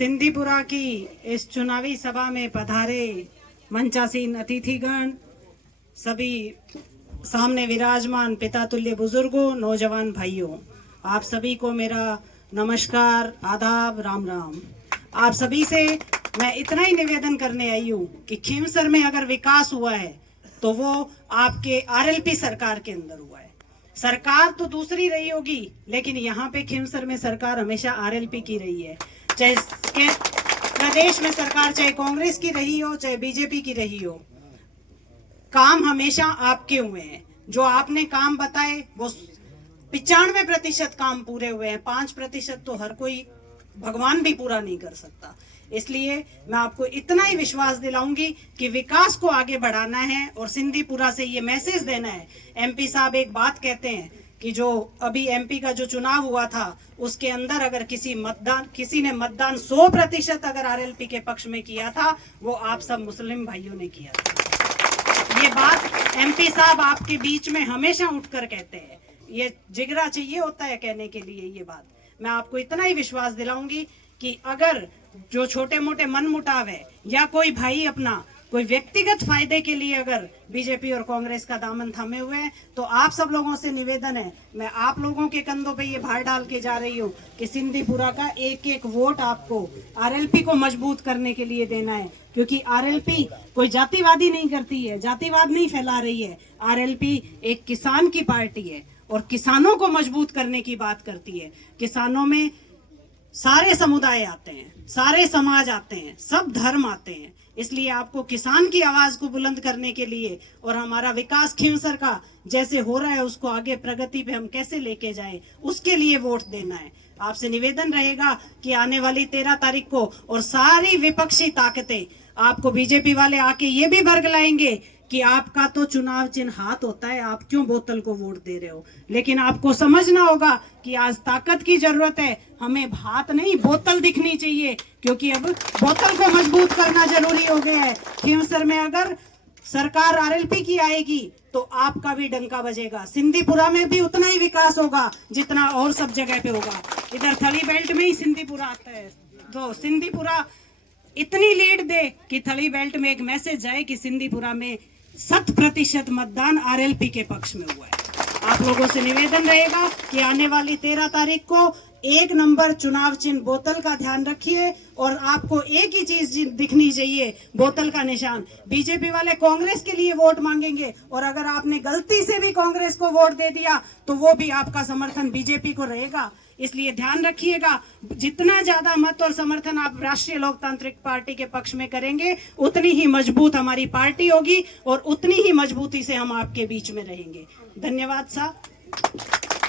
सिंदीपुरा की इस चुनावी सभा में पधारे मंचासीन अतिथिगण, सभी सामने विराजमान पिता तुल्य बुजुर्गों, नौजवान भाइयों, आप सभी को मेरा नमस्कार, आदाब, राम राम। आप सभी से मैं इतना ही निवेदन करने आई हूँ कि खींवसर में अगर विकास हुआ है तो वो आपके आरएलपी सरकार के अंदर हुआ है। सरकार तो दूसरी रही होगी, लेकिन यहाँ पे खींवसर में सरकार हमेशा आरएलपी की रही है। चाहे प्रदेश में सरकार चाहे कांग्रेस की रही हो, चाहे बीजेपी की रही हो, काम हमेशा आपके हुए हैं। जो आपने काम बताए वो 95% काम पूरे हुए हैं। 5% तो हर कोई भगवान भी पूरा नहीं कर सकता। इसलिए मैं आपको इतना ही विश्वास दिलाऊंगी कि विकास को आगे बढ़ाना है और सिंदीपुरा से ये मैसेज देना है। एमपी साहब एक बात कहते हैं कि जो अभी एमपी का जो चुनाव हुआ था उसके अंदर अगर किसी ने मतदान 100% अगर आरएलपी के पक्ष में किया था, वो आप सब मुस्लिम भाइयों ने किया था। ये बात एमपी साहब आपके बीच में हमेशा उठकर कहते हैं। ये जिगरा चाहिए होता है कहने के लिए ये बात। मैं आपको इतना ही विश्वास दिलाऊंगी कि अगर जो छोटे मोटे मनमुटाव है या कोई भाई अपना कोई व्यक्तिगत फायदे के लिए अगर बीजेपी और कांग्रेस का दामन थामे हुए हैं, तो आप सब लोगों से निवेदन है, मैं आप लोगों के कंधों पे ये भार डाल के जा रही हूँ कि सिंदीपुरा का एक एक वोट आपको आरएलपी को मजबूत करने के लिए देना है। क्योंकि आरएलपी कोई जातिवादी नहीं करती है, जातिवाद नहीं फैला रही है। आरएलपी एक किसान की पार्टी है और किसानों को मजबूत करने की बात करती है। किसानों में सारे समुदाय आते हैं, सारे समाज आते हैं, सब धर्म आते हैं। इसलिए आपको किसान की आवाज को बुलंद करने के लिए और हमारा विकास खींवसर का जैसे हो रहा है उसको आगे प्रगति पे हम कैसे लेके जाएं, उसके लिए वोट देना है। आपसे निवेदन रहेगा कि आने वाली 13 तारीख को और सारी विपक्षी ताकतें आपको बीजेपी वाले आके ये भी बरगलाएंगे कि आपका तो चुनाव चिन्ह हाथ होता है, आप क्यों बोतल को वोट दे रहे हो। लेकिन आपको समझना होगा कि आज ताकत की जरूरत है, हमें हाथ नहीं बोतल दिखनी चाहिए, क्योंकि अब बोतल को मजबूत करना जरूरी हो गया है। खींवसर में अगर सरकार आरएलपी की आएगी तो आपका भी डंका बजेगा। सिंदीपुरा में भी उतना ही विकास होगा जितना और सब जगह पे होगा। इधर थली बेल्ट में ही सिंदीपुरा आता है, तो सिंदीपुरा इतनी लीड दे कि थली बेल्ट में एक मैसेज जाए कि सिंदीपुरा में 100% मतदान आरएलपी के पक्ष में हुआ है। आप लोगों से निवेदन रहेगा कि आने वाली 13 तारीख को 1 नंबर चुनाव चिन्ह बोतल का ध्यान रखिए और आपको एक ही चीज दिखनी चाहिए, बोतल का निशान। बीजेपी वाले कांग्रेस के लिए वोट मांगेंगे और अगर आपने गलती से भी कांग्रेस को वोट दे दिया तो वो भी आपका समर्थन बीजेपी को रहेगा। इसलिए ध्यान रखिएगा, जितना ज्यादा मत और समर्थन आप राष्ट्रीय लोकतांत्रिक पार्टी के पक्ष में करेंगे उतनी ही मजबूत हमारी पार्टी होगी और उतनी ही मजबूती से हम आपके बीच में रहेंगे। धन्यवाद साहब।